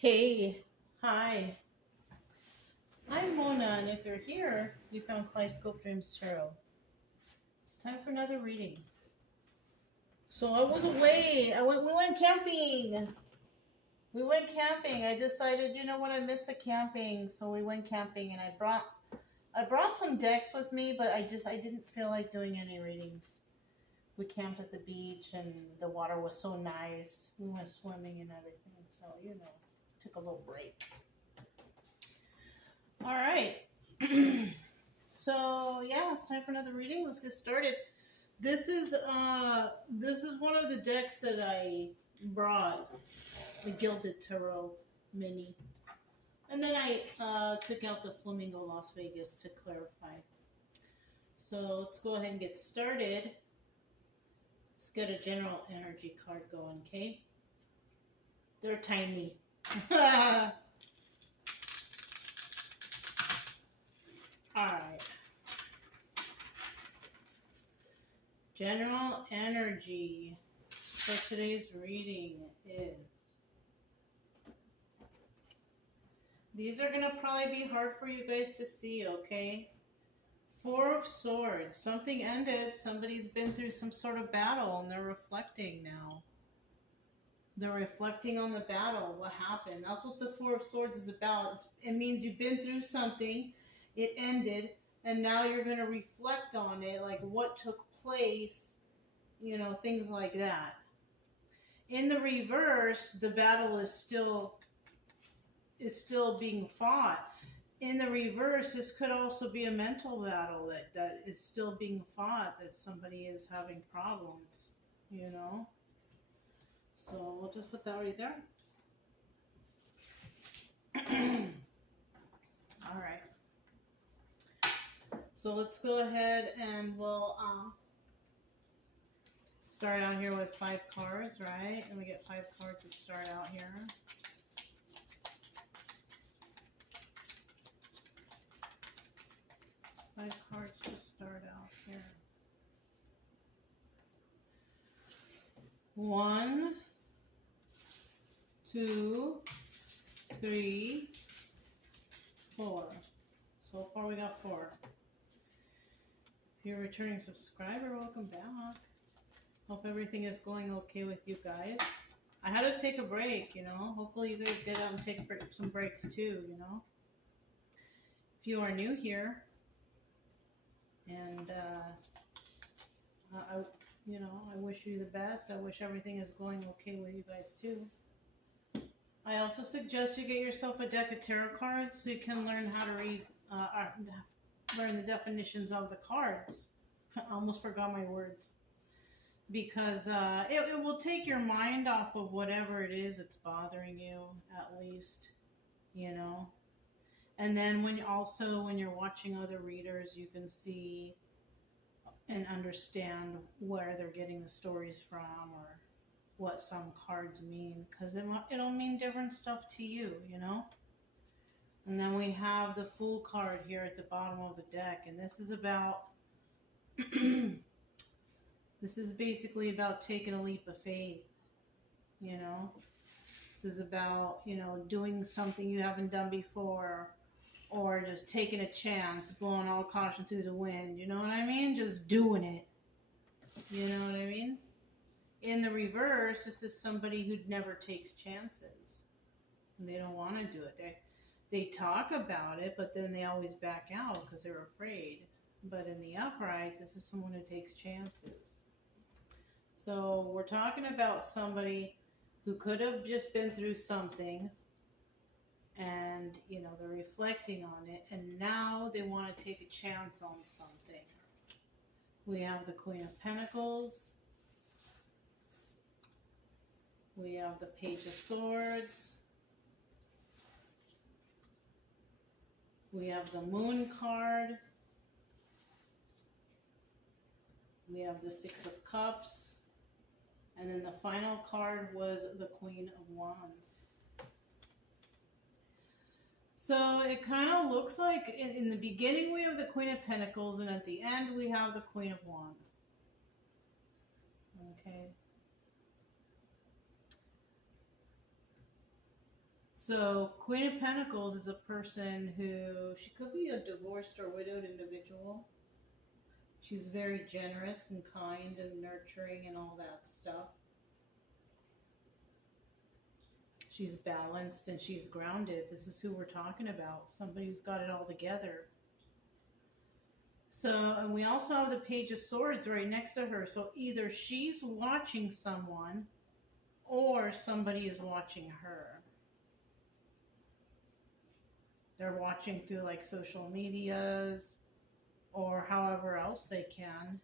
Hey, hi. I'm Mona, and if you're here, you found Kaleidoscope Dreams Tarot. It's time for another reading. So I was away. We went camping. We went camping. I decided, you know what, I missed the camping, so we went camping, and I brought some decks with me, but I didn't feel like doing any readings. We camped at the beach, and the water was so nice. We went swimming and everything, so took a little break. All right. So yeah, it's time for another reading. Let's get started. This is one of the decks that I brought, the Gilded Tarot Mini, and then I took out the Flamingo Las Vegas to clarify. So let's go ahead and get started. Let's get a general energy card going, okay? They're tiny. All right. General energy for today's reading is, these are going to probably be hard for you guys to see, okay? Four of Swords. Something ended. Somebody's been through some sort of battle and they're reflecting now. They're reflecting on the battle, what happened. That's what the Four of Swords is about. It means you've been through something, it ended, and now you're going to reflect on it, like what took place, things like that. In the reverse, the battle is still being fought. In the reverse, this could also be a mental battle that is still being fought, that somebody is having problems, So we'll just put that right there. All right. So let's go ahead and we'll start out here with 5 cards, right? And we get 5 cards to start out here. Five cards to start out here. 1, 2, 3, 4. So far we got 4. If you're a returning subscriber, welcome back. Hope everything is going okay with you guys. I had to take a break, Hopefully you guys get out and take some breaks too, If you are new here, and I wish you the best. I wish everything is going okay with you guys too. I also suggest you get yourself a deck of tarot cards so you can learn how to read, learn the definitions of the cards. I almost forgot my words. Because it will take your mind off of whatever it is that's bothering you, at least, And then when you're watching other readers, you can see and understand where they're getting the stories from or what some cards mean, because it'll mean different stuff to you, And then we have the Fool card here at the bottom of the deck, and this is about this is basically about taking a leap of faith, This is about, doing something you haven't done before, or just taking a chance, blowing all caution through the wind, you know what I mean? Just doing it, you know what I mean? In the reverse, this is somebody who never takes chances, and they don't want to do it. They talk about it, but then they always back out because they're afraid. But in the upright, this is someone who takes chances. So we're talking about somebody who could have just been through something, and they're reflecting on it, and now they want to take a chance on something. We have the Queen of Pentacles. We have the Page of Swords. We have the Moon card. We have the Six of Cups. And then the final card was the Queen of Wands. So it kind of looks like in the beginning we have the Queen of Pentacles, and at the end we have the Queen of Wands. Okay. So Queen of Pentacles is a person who, she could be a divorced or widowed individual. She's very generous and kind and nurturing and all that stuff. She's balanced and she's grounded. This is who we're talking about. Somebody who's got it all together. So, and we also have the Page of Swords right next to her. So either she's watching someone or somebody is watching her. They're watching through like social medias or however else they can,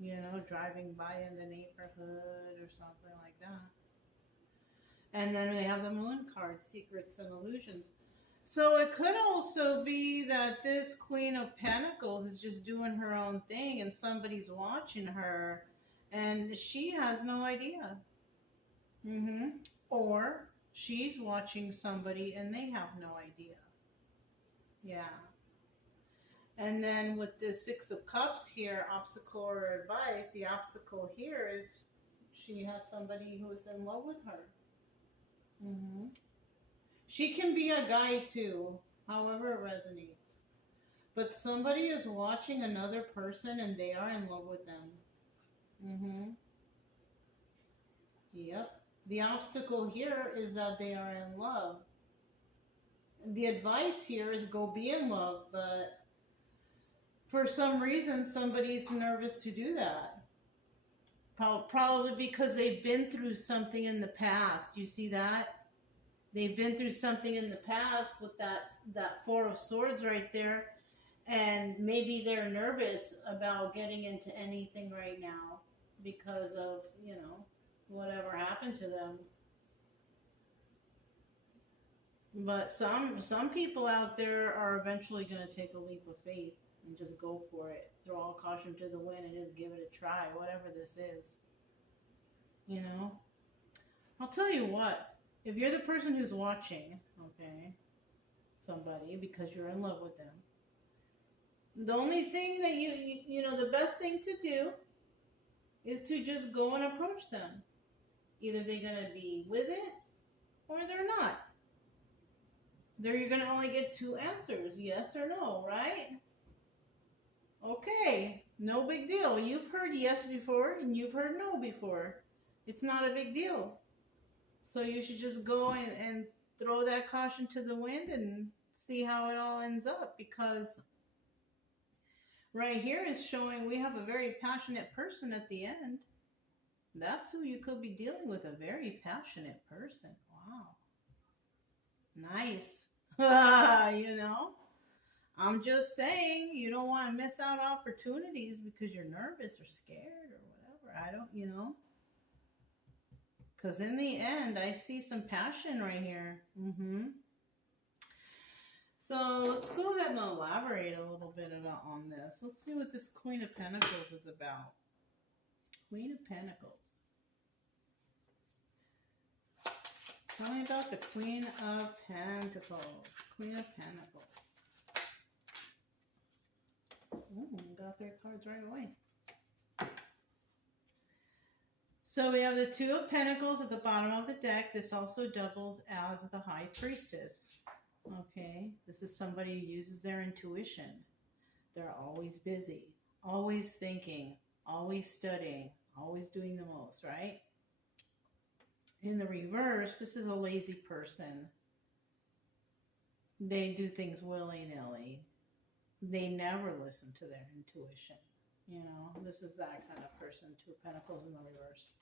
you know, driving by in the neighborhood or something like that. And then we have the Moon card, Secrets and Illusions. So it could also be that this Queen of Pentacles is just doing her own thing and somebody's watching her and she has no idea. Or she's watching somebody and they have no idea. Yeah. And then with this Six of Cups here, obstacle or advice, the obstacle here is she has somebody who is in love with her. She can be a guy too, however it resonates. But somebody is watching another person and they are in love with them. Yep. The obstacle here is that they are in love. The advice here is go be in love, but for some reason somebody's nervous to do that. Probably because they've been through something in the past. You see that? They've been through something in the past with that Four of Swords right there. And maybe they're nervous about getting into anything right now because of, you know, whatever happened to them. But some people out there are eventually going to take a leap of faith and just go for it. Throw all caution to the wind and just give it a try, whatever this is. You know? I'll tell you what. If you're the person who's watching, okay, somebody because you're in love with them, the only thing that you know, the best thing to do is to just go and approach them. Either they're going to be with it or they're not. There you're going to only get two answers, yes or no, right? Okay, no big deal. You've heard yes before and you've heard no before. It's not a big deal. So you should just go and throw that caution to the wind and see how it all ends up, because right here is showing we have a very passionate person at the end. That's who you could be dealing with, a very passionate person. Wow. Nice. You know, I'm just saying you don't want to miss out opportunities because you're nervous or scared or whatever. I don't, you know. Because in the end, I see some passion right here. So let's go ahead and elaborate a little bit on this. Let's see what this Queen of Pentacles is about. Queen of Pentacles. Tell me about the Queen of Pentacles. Queen of Pentacles. Ooh, got their cards right away. So we have the Two of Pentacles at the bottom of the deck. This also doubles as the High Priestess. Okay, this is somebody who uses their intuition. They're always busy, always thinking, always studying, always doing the most, right? In the reverse, this is a lazy person. They do things willy-nilly. They never listen to their intuition. You know, this is that kind of person. Two of Pentacles in the reverse.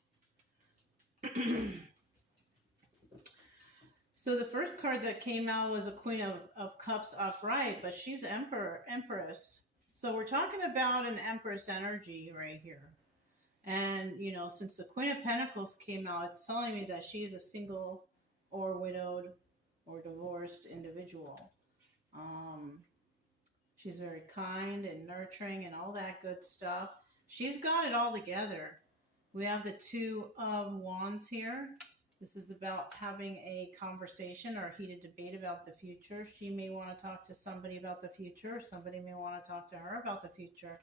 So the first card that came out was a Queen of Cups upright, but she's Empress. So we're talking about an Empress energy right here. And, you know, since the Queen of Pentacles came out, it's telling me that she is a single or widowed or divorced individual. She's very kind and nurturing and all that good stuff. She's got it all together. We have the Two of Wands here. This is about having a conversation or a heated debate about the future. She may want to talk to somebody about the future. Somebody may want to talk to her about the future.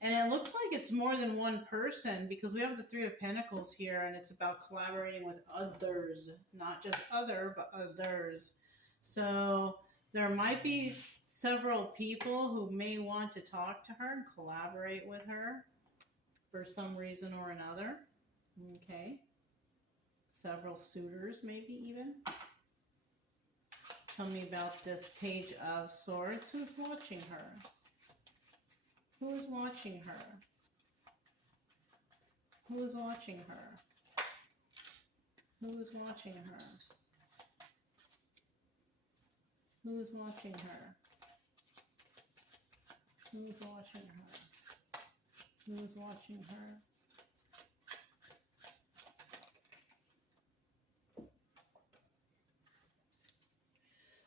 And it looks like it's more than one person because we have the Three of Pentacles here, and it's about collaborating with others, not just other, but others. So there might be several people who may want to talk to her and collaborate with her for some reason or another. Okay. Several suitors, maybe even. Tell me about this Page of Swords. Who's watching her? Who is watching her? Who is watching her? Who is watching her? Who is watching her? Who is watching her? Who is watching her?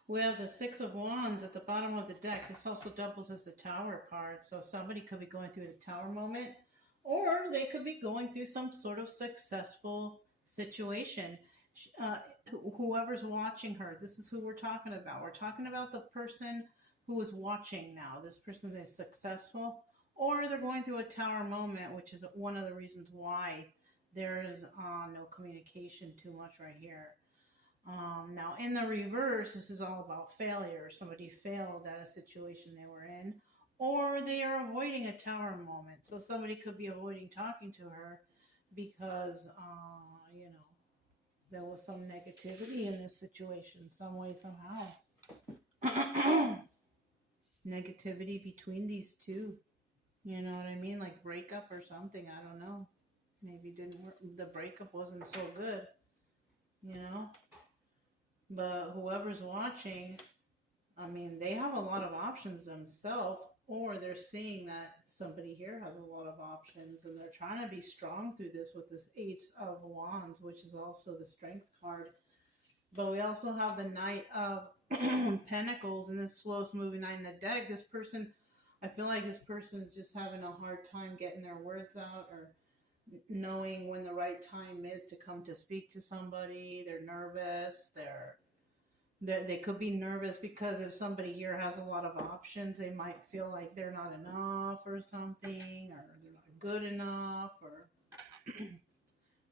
We have the Six of Wands at the bottom of the deck. This also doubles as the Tower card. So somebody could be going through the Tower moment, or they could be going through some sort of successful situation. Whoever's watching her, this is who we're talking about. We're talking about the person who is watching now. This person is successful, or they're going through a Tower moment, which is one of the reasons why there is no communication too much right here. Now, in the reverse, this is all about failure. Somebody failed at a situation they were in, or they are avoiding a Tower moment. So somebody could be avoiding talking to her because, you know, there was some negativity in this situation, some way, somehow. Negativity between these two. You know what I mean? Like breakup or something. I don't know. Maybe it didn't work. The breakup wasn't so good, you know? But whoever's watching, I mean, they have a lot of options themselves, or they're seeing that somebody here has a lot of options, and they're trying to be strong through this with this Ace of Wands, which is also the Strength card. But we also have the Knight of Pentacles, and this slowest moving knight in the deck. This person, I feel like this person is just having a hard time getting their words out or knowing when the right time is to come to speak to somebody. They're nervous. They could be nervous because if somebody here has a lot of options, they might feel like they're not enough or something, or they're not good enough, or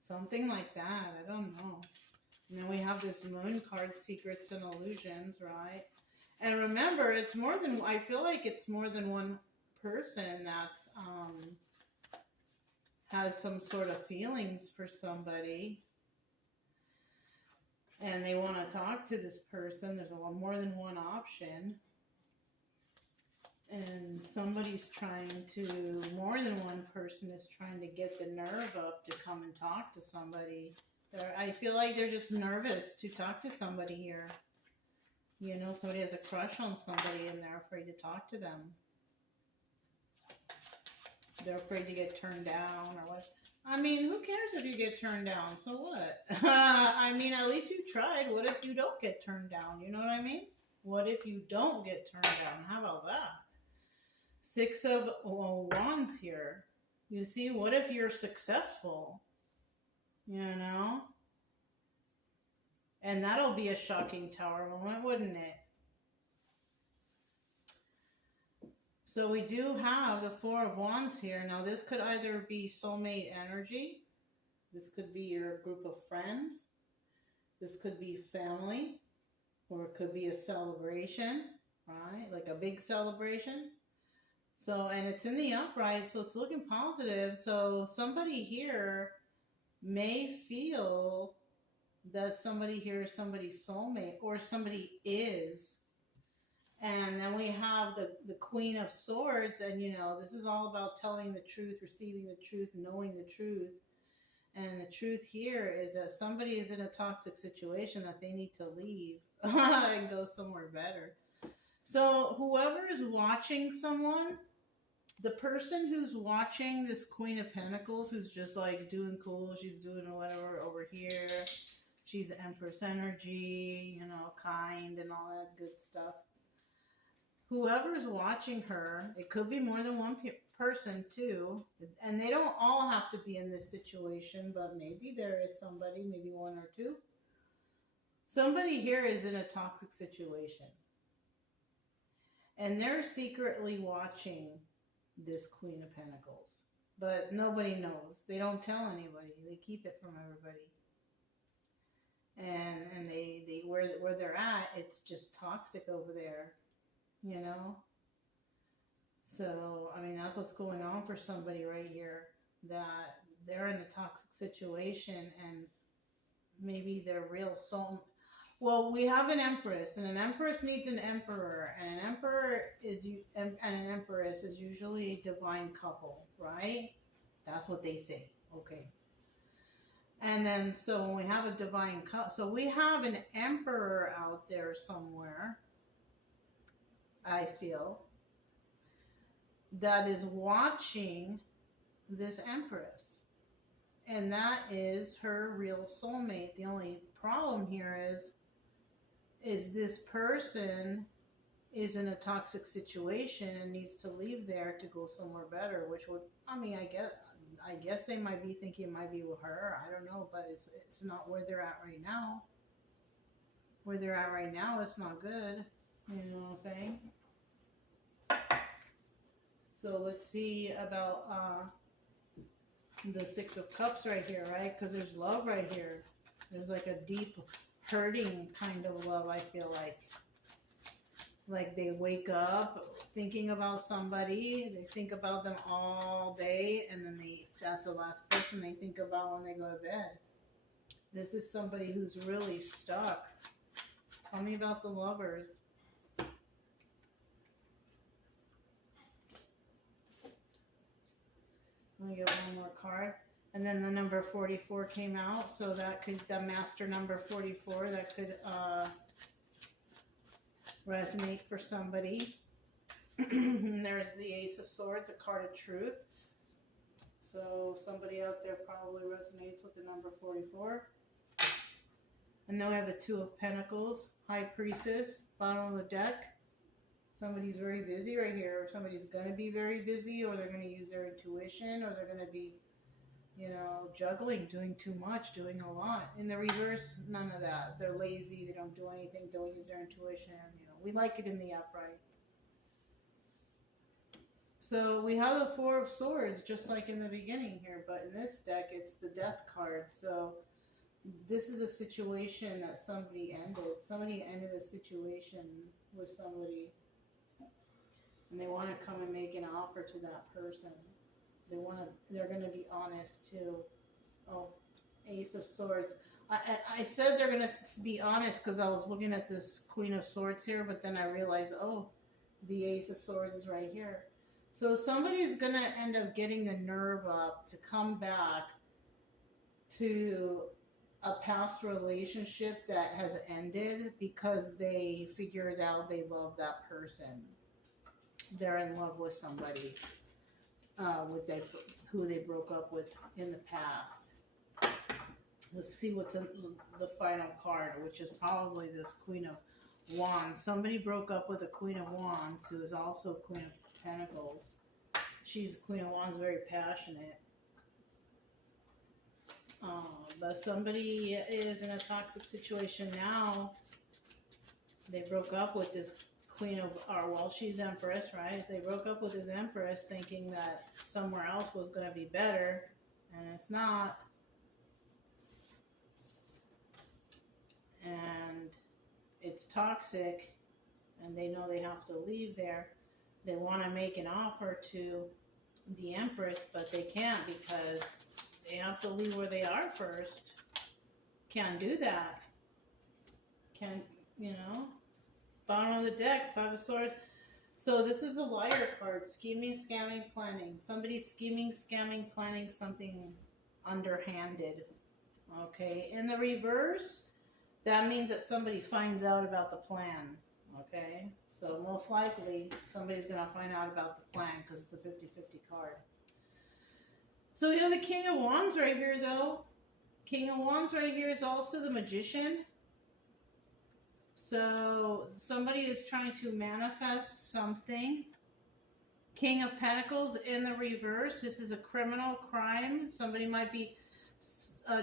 something like that. I don't know. And then we have this Moon card, Secrets and Illusions, right? And remember, it's more than, I feel like it's more than one person that's has some sort of feelings for somebody, and they want to talk to this person. There's a lot more than one option, and somebody's trying to, more than one person is trying to get the nerve up to come and talk to somebody. I feel like they're just nervous to talk to somebody here. You know, somebody has a crush on somebody and they're afraid to talk to them. They're afraid to get turned down or what. I mean, who cares if you get turned down? So what? I mean, at least you tried. What if you don't get turned down? You know what I mean? What if you don't get turned down? How about that? Six of Wands here. You see, what if you're successful? You know? And that'll be a shocking Tower moment, wouldn't it? So we do have the Four of Wands here. Now this could either be soulmate energy. This could be your group of friends. This could be family. Or it could be a celebration, right? Like a big celebration. So, and it's in the upright, so it's looking positive. So somebody here may feel that somebody here is somebody's soulmate, or somebody is. And then we have the Queen of Swords, and you know, this is all about telling the truth, receiving the truth, knowing the truth. And the truth here is that somebody is in a toxic situation that they need to leave and go somewhere better. So whoever is watching someone, the person who's watching this Queen of Pentacles, who's just like doing cool, she's doing whatever over here. She's Empress energy, you know, kind and all that good stuff. Whoever's watching her, it could be more than one person too, and they don't all have to be in this situation, but maybe there is somebody, maybe one or two. Somebody here is in a toxic situation, and they're secretly watching this Queen of Pentacles. But nobody knows. They don't tell anybody. They keep it from everybody. And they where they're at, it's just toxic over there, you know? So, I mean, that's what's going on for somebody right here, that they're in a toxic situation and maybe their real soul. Well, we have an empress, and an empress needs an emperor, and an emperor is and an empress is usually a divine couple, right? That's what they say. Okay. And then, so when we have a divine couple, so we have an emperor out there somewhere, I feel, that is watching this empress. And that is her real soulmate. The only problem here is this person is in a toxic situation and needs to leave there to go somewhere better, which would, I mean, I guess they might be thinking it might be with her. I don't know, but it's not where they're at right now. Where they're at right now, it's not good. You know what I'm saying? So let's see about the Six of Cups right here, right? Because there's love right here. There's like a deep hurting kind of love, I feel like. Like they wake up thinking about somebody, they think about them all day, and then that's the last person they think about when they go to bed. This is somebody who's really stuck. Tell me about the Lovers. Let me get one more card. And then the number 44 came out, so that could, the master number 44, that could resonate for somebody. There's the Ace of Swords, a card of truth. So somebody out there probably resonates with the number 44. And then we have the Two of Pentacles, High Priestess, bottom of the deck. Somebody's very busy right here. Somebody's going to be very busy, or they're going to use their intuition, or they're going to be, you know, juggling, doing too much, doing a lot. In the reverse, none of that. They're lazy. They don't do anything. Don't use their intuition. You know, we like it in the upright. So we have the Four of Swords, just like in the beginning here. But in this deck, it's the Death card. So this is a situation that somebody ended. Somebody ended a situation with somebody. And they want to come and make an offer to that person. They're going to be honest too. Oh, Ace of Swords. I said they're going to be honest because I was looking at this Queen of Swords here, but then I realized, oh, the Ace of Swords is right here. So somebody's going to end up getting the nerve up to come back to a past relationship that has ended because they figured out they love that person. They're in love with somebody who they broke up with in the past. Let's see what's in the final card, which is probably this Queen of Wands. Somebody broke up with a Queen of Wands who is also Queen of Pentacles. She's Queen of Wands, very passionate. But somebody is in a toxic situation now. They broke up with this Queen of, well, she's Empress, right? They broke up with his Empress thinking that somewhere else was going to be better, and it's not. And it's toxic, and they know they have to leave there. They want to make an offer to the Empress, but they can't because they have to leave where they are first. Can't do that. Can't, you know. Bottom of the deck, Five of Swords. So this is the Liar card. Scheming, scamming, planning. Somebody's scheming, scamming, planning something underhanded. Okay. In the reverse, that means that somebody finds out about the plan. Okay. So most likely, somebody's going to find out about the plan because it's a 50-50 card. So you have the King of Wands right here, though. King of Wands right here is also the Magician. So somebody is trying to manifest something. King of Pentacles in the reverse. This is a criminal crime. Somebody might be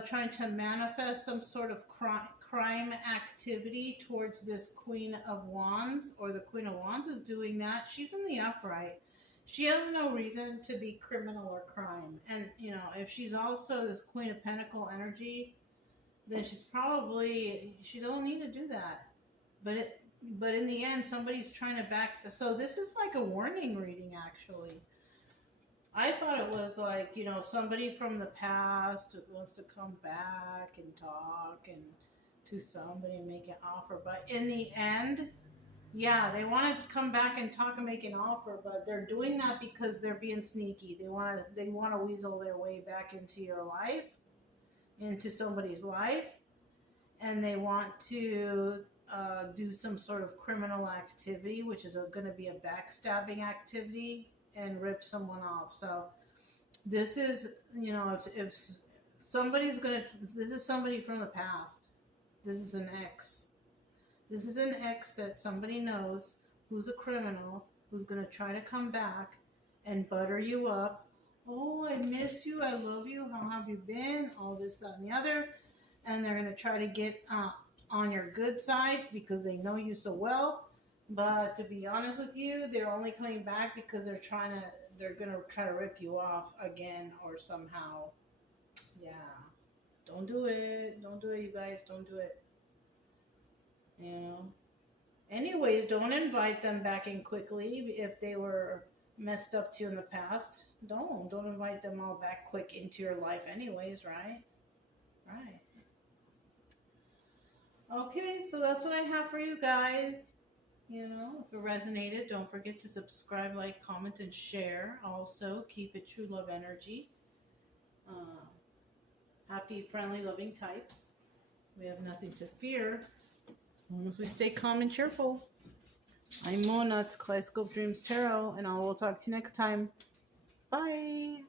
trying to manifest some sort of crime activity towards this Queen of Wands, or the Queen of Wands is doing that. She's in the upright. She has no reason to be criminal or crime. And, you know, if she's also this Queen of Pentacle energy, then she don't need to do that. But in the end, somebody's trying to backstab. So this is like a warning reading, actually. I thought it was like, you know, somebody from the past wants to come back and talk and to somebody and make an offer. But in the end, yeah, they want to come back and talk and make an offer, but they're doing that because they're being sneaky. They want to weasel their way back into your life, into somebody's life, and they want to do some sort of criminal activity, which is going to be a backstabbing activity, and rip someone off. So this is, you know, if somebody's going to, this is somebody from the past. This is an ex. This is an ex that somebody knows who's a criminal, who's going to try to come back and butter you up. Oh, I miss you. I love you. How have you been? All this, that, and the other. And they're going to try to get on your good side because they know you so well. But to be honest with you, they're only coming back because they're going to try to rip you off again or somehow. Yeah. Don't do it. Don't do it, you guys. Don't do it. You know. Anyways, don't invite them back in quickly if they were messed up to you in the past. Don't invite them all back quick into your life anyways, right? Right. Okay, so that's what I have for you guys. You know, if it resonated, don't forget to subscribe, like, comment, and share. Also, keep it true love energy. Happy, friendly, loving types. We have nothing to fear as long as we stay calm and cheerful. I'm Mona, it's Kaleidoscope Dreams Tarot, and I will talk to you next time. Bye.